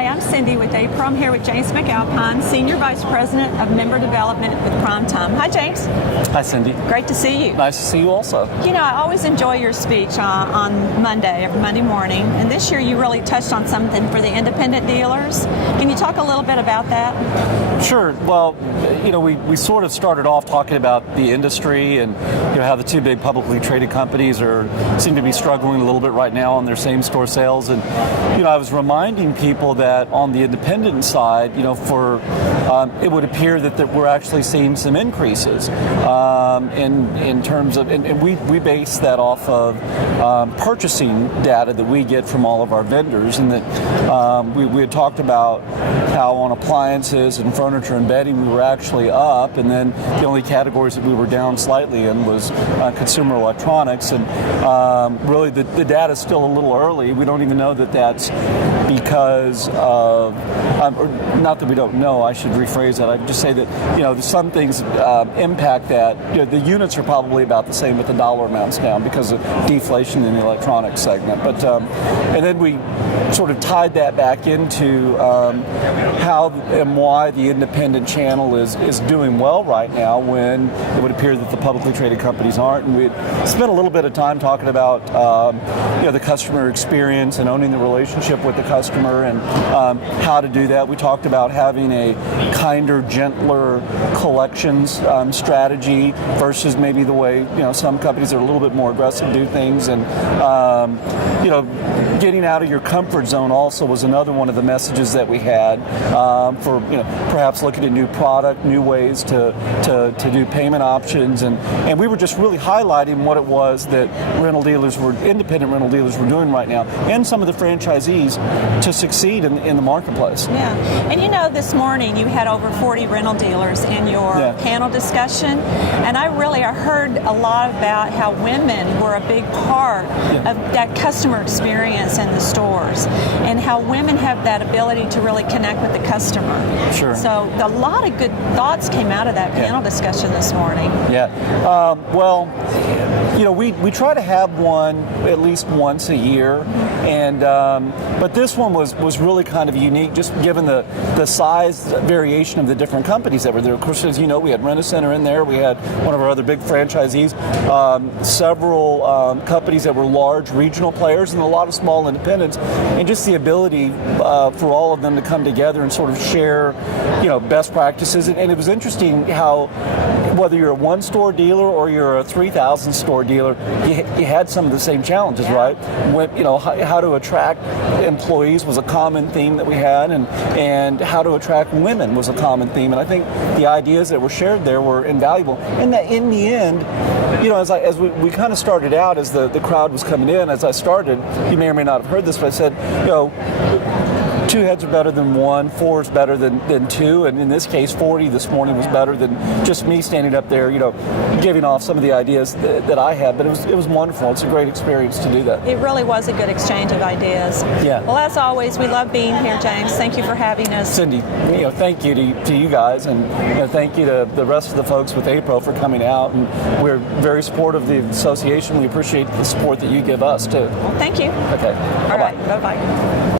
Hi, I'm Cindy with APRO. I'm here with James MacAlpine, Senior Vice President of Member Development with PrimeTime. Hi, James. Hi, Cindy. Great to see you. Nice to see you also. You know, I always enjoy your speech on Monday, every Monday morning, and this year you really touched on something for the independent dealers. Can you talk a little bit about that? Sure. Well, you know, we sort of started off talking about the industry and how the two big publicly traded companies seem to be struggling a little bit right now on their same-store sales. And, I was reminding people that on the independent side, it would appear that we're actually seeing some increases in terms of, and we base that off of purchasing data that we get from all of our vendors, and that we had talked about how on appliances and furniture and bedding we were actually up, and then the only categories that we were down slightly in was consumer electronics. And really the data is still a little early. We don't even know that that's because of, or not that we don't know, I should rephrase that. I'd just say that, some things impact that. The units are probably about the same, but the dollar amount's down because of deflation in the electronics segment. But and then we sort of tied that back into how and why the independent channel is doing well right now when it would appear that the publicly traded companies aren't. And we spent a little bit of time talking about the customer experience and owning the relationship with the customer and how to do that. We talked about having a kinder, gentler collections strategy versus maybe the way some companies are a little bit more aggressive do things, and getting out of your comfort zone also was another one of the messages that we had for perhaps looking at new product, new ways to do payment options, and we were just really highlighting what it was that independent rental dealers were doing right now, and some of the franchisees to succeed in the marketplace. Yeah, and this morning you had over 40 rental dealers in your panel discussion, and I heard a lot about how women were a big part of that customer experience in the stores, and how women have that ability to really connect with the customer. Sure. So a lot of good thoughts came out of that panel discussion this morning. Yeah. We try to have one at least once a year, and but this one was really kind of unique, just given the size variation of the different companies that were there. Of course, as you know, we had Rent-A-Center in there. We had one of our other big franchisees, several companies that were large regional players, and a lot of small independents, and just the ability for all of them to come together and sort of share, best practices. And it was interesting how, whether you're a one-store dealer or you're a 3,000 store dealer, you had some of the same challenges, right? How to attract employees was a common theme that we had, and how to attract women was a common theme. And I think the ideas that were shared there were invaluable. And that in the end, as we kind of started out, as the crowd was coming in, as I started, you may or may not have heard this, but I said, two heads are better than one, four is better than two, and in this case, 40 this morning was better than just me standing up there, giving off some of the ideas that I had. But it was wonderful. It's a great experience to do that. It really was a good exchange of ideas. Yeah. Well, as always, we love being here, James. Thank you for having us. Cindy, thank you to you guys, and thank you to the rest of the folks with APRO for coming out. And we're very supportive of the association. We appreciate the support that you give us too. Well, thank you. Okay. All right. Bye-bye.